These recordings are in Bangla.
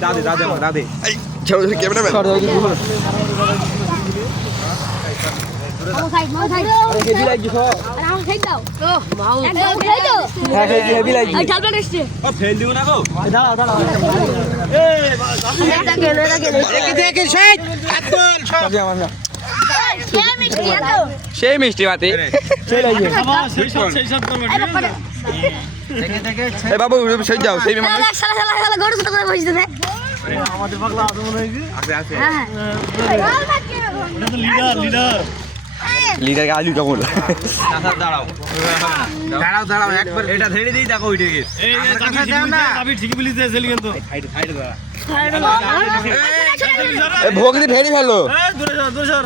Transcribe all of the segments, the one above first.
দাদে দাদে দাদে ছোট ছোট ক্যামেরাম্যান হেভি লাগছে সব হ্যাঁ হেভি লাগছে ও ফেল দিও না গো দাঁড়াও দাঁড়াও দেখে শেট একদম সব আমার না সেই মিষ্টি মাতি সেই লাগছে এ বাবু সেই যাও সেই মানুষ আমাদের পাগলা আছে মনে হয় আছে আছে এটা তো লিডার লিডারকে আলু কেমন দাঁড়াও দাঁড়াও দাঁড়াও একবার এটা ছেড়ে দিই দেখো ওইটা গেছে এই চাবি দাও না চাবি ঠিকই বলিস দেছিলি কিন্তু সাইডে দাঁড়া এ ভোগ দি ফেরি ফেললো এই দূরে সর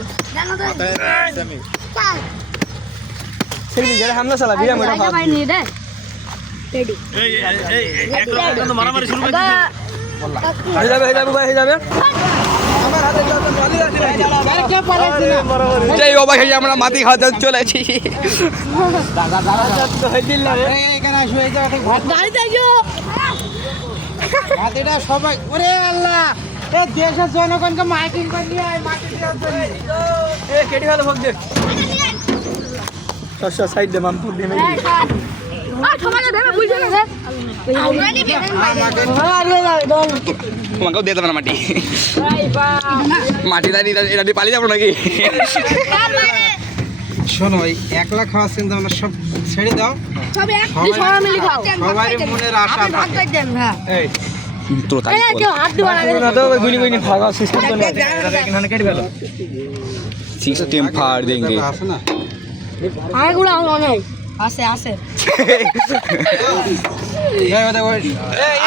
ছেড়ে যারা হামলা চালা বিরা মোটা খাওয়া এই এক রকম কিন্তু মারামারি শুরু করে দিছে হয়ে যাবে ভাই হয়ে যাবে আমার হাতে যত জলি আছে আরে কে পালাইছ না মারামারি সেই বাবা খেয়ে আমরা মাটি খাওয়া চলেছি দাদা দাদা তো হই দিল না এই এখানে আসো এই জায়গা থেকে ভাত গাড়ি দেখো ভাত এটা সবাই ওরে আল্লাহ এই দেশের জনগণকে মাইকিং করে নিয়ে আয় মাটি দেওয়ার জন্য এই কেডি ভালো ভোগ দে সব সাইড দে মাম ভোগ দে তোমাকেও দিয়ে দেবে না মাটি মাটি দাঁড়িয়ে এটা দিয়ে পালিয়ে যাবো নাকি শোনো এই একলা খাওয়ার চিন্তা ভাবনা সব ছেড়ে দাও সবাই মনের আশা থাকে এই তো তাই না তো গুনি গুনি খাওয়া সিস্টেম তো নেই এখানে কেটে গেল সিস্টেম ফাড় দেंगे আছে না আছে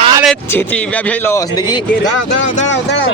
আরে ছিটি ব্যবসায়ী লস দেখি দাঁড়াও দাঁড়াও দাঁড়াও দাঁড়াও